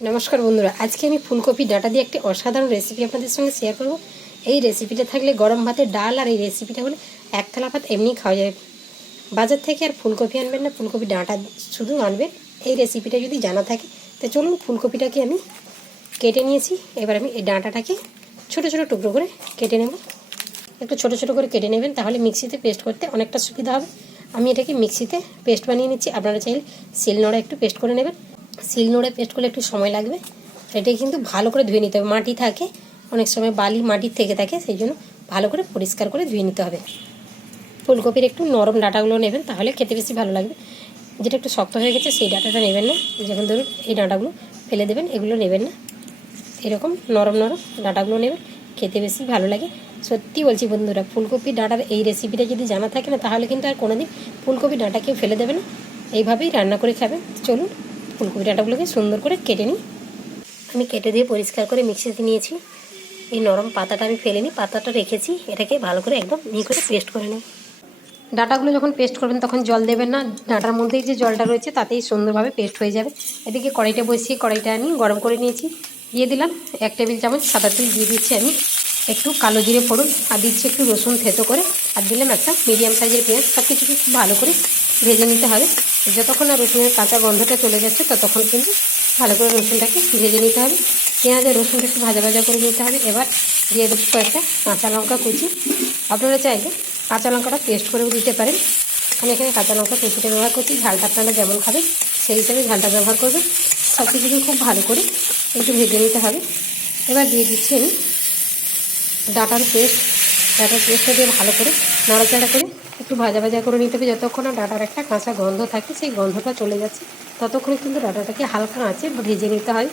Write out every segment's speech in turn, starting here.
নমস্কার বন্ধুরা, আজকে আমি ফুলকপি, ডাটা দিয়ে একটি অসাধারণ রেসিপি আপনাদের সঙ্গে শেয়ার করব। এই রেসিপিটা থাকলে গরম ভাতে ডাল আর এই রেসিপিটা হলে এক থালা ভাত এমনি খাওয়া যাবে। বাজার থেকে আর ফুলকপি আনবেন না, ফুলকপি ডাঁটা শুধু আনবেন। এই রেসিপিটা যদি জানা থাকে, তো চলুন ফুলকপিটাকে আমি কেটে নিয়েছি। এবার আমি এই ডাঁটাটাকে ছোটো ছোটো টুকরো করে কেটে নেব। একটু ছোটো ছোটো করে কেটে নেবেন, তাহলে মিক্সিতে পেস্ট করতে অনেকটা সুবিধা হবে। আমি এটাকে মিক্সিতে পেস্ট বানিয়ে নিচ্ছি। আপনারা চাইলে শিলনোড়া একটু পেস্ট করে নেবেন। শিলনোড়ে পেস্ট করলে একটু সময় লাগবে। এটাকে কিন্তু ভালো করে ধুয়ে নিতে হবে। মাটি থাকে, অনেক সময় বালি মাটির থেকে থাকে, সেই জন্য ভালো করে পরিষ্কার করে ধুয়ে নিতে হবে। ফুলকপির একটু নরম ডাঁটাগুলো নেবেন, তাহলে খেতে বেশি ভালো লাগবে। যেটা একটু শক্ত হয়ে গেছে, সেই ডাঁটাটা নেবেন না। যখন ধরুন, এই ডাঁটাগুলো ফেলে দেবেন, এগুলো নেবেন না। এরকম নরম নরম ডাঁটাগুলো নেবেন, খেতে বেশি ভালো লাগে। সত্যি বলছি বন্ধুরা, ফুলকপি ডাঁটার এই রেসিপিটা যদি জানা থাকে না, তাহলে কিন্তু আর কোনোদিন ফুলকপি ডাঁটা কেউ ফেলে দেবে না। এইভাবেই রান্না করে খাবেন। চলুন ফুলকপি ডাঁটাগুলোকে সুন্দর করে কেটে নিই। আমি কেটে দিয়ে পরিষ্কার করে মিক্সিতে নিয়েছি। এই নরম পাতাটা আমি ফেলে নিই, পাতাটা রেখেছি, এটাকে ভালো করে একদম মি করে পেস্ট করে নিই। ডাটাগুলো যখন পেস্ট করবেন তখন জল দেবেন না, ডাটার মধ্যেই যে জলটা রয়েছে তাতেই সুন্দরভাবে পেস্ট হয়ে যাবে। এদিকে কড়াইটা বসিয়ে কড়াইটা আমি গরম করে নিয়েছি। দিয়ে দিলাম এক টেবিল চামচ সাদা তেল দিয়ে দিচ্ছি আমি। একটু কালো জিরে ফোড়ন আর দিচ্ছি একটু রসুন থেতো করে। আর দিলাম একটা মিডিয়াম সাইজের পেঁয়াজ। সব কিছুকে খুব ভালো করে ভেজে নিতে হবে। যতক্ষণ না রসুনের কাঁচা গন্ধটা চলে যাচ্ছে, ততক্ষণ কিন্তু ভালো করে রসুনটাকে ভেজে নিতে হবে। পেঁয়াজ আর রসুনটা একটু ভাজা ভাজা করে নিতে হবে। এবার দিয়ে দেবো কয়েকটা কাঁচা লঙ্কা কুচি। আপনারা চাইলে কাঁচা লঙ্কাটা পেস্ট করেও দিতে পারেন। আমি এখানে কাঁচা লঙ্কা কুচিটা ব্যবহার করছি। ঝালটা আপনারা যেমন খাবেন, সেই হিসাবে ঝালটা ব্যবহার করবেন। সব কিছুকে খুব ভালো করে একটু ভেজে নিতে হবে। এবার দিয়ে দিচ্ছি আমি ডাটার পেস্ট ডাটার পেস্টটা দিয়ে ভালো করে নাড়াচাড়া করে একটু ভাজা ভাজা করে নিতে হবে। যতক্ষণ না ডাটার একটা কাঁচা গন্ধ থাকে, সেই গন্ধটা চলে যাচ্ছে, ততক্ষণে কিন্তু ডাটাটাকে হালকা আঁচে ভেজে নিতে হয়।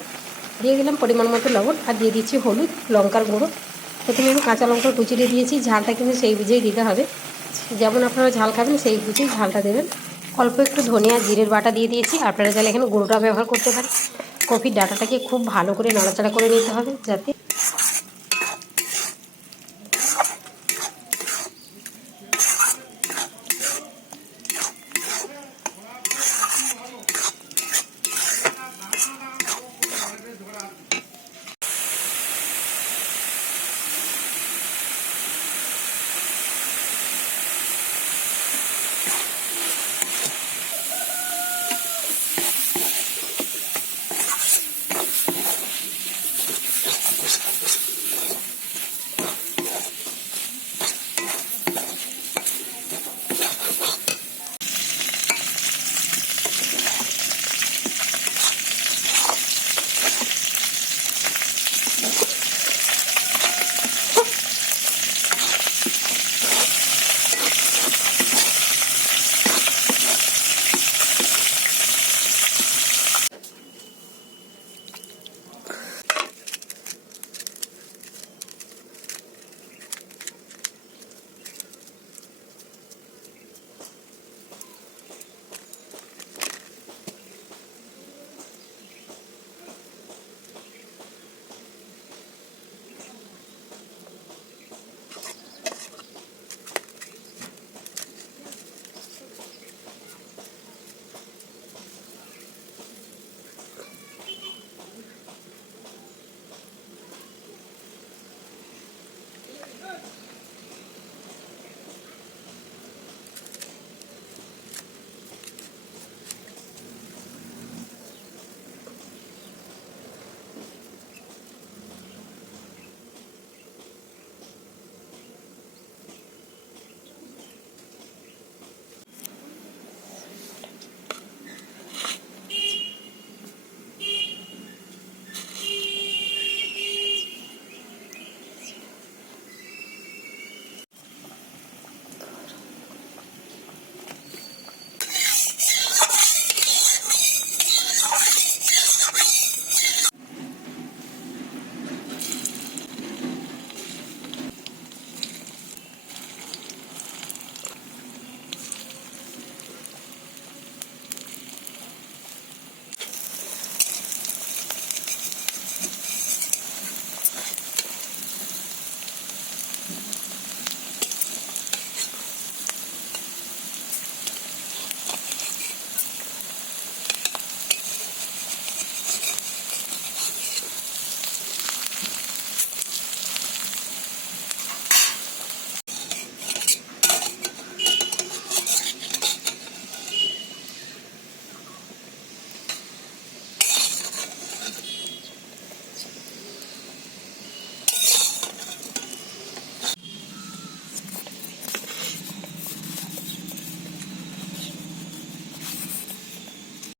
দিয়ে দিলাম পরিমাণ মতো লবণ আর দিয়ে দিচ্ছি হলুদ, লঙ্কার গুঁড়ো। প্রথমে আমি কাঁচা লঙ্কা কুচিয়ে দিয়েছি, ঝালটা কিন্তু সেই বুঝেই দিতে হবে। যেমন আপনারা ঝাল খাবেন, সেই বুঝেই ঝালটা দেবেন। অল্প একটু ধনিয়া, জিরের বাটা দিয়ে দিয়েছি। আপনারা চাইলে এখানে গুঁড়োটা ব্যবহার করতে পারেন। কফির ডাটাটাকে খুব ভালো করে নাড়াচাড়া করে নিতে হবে, যাতে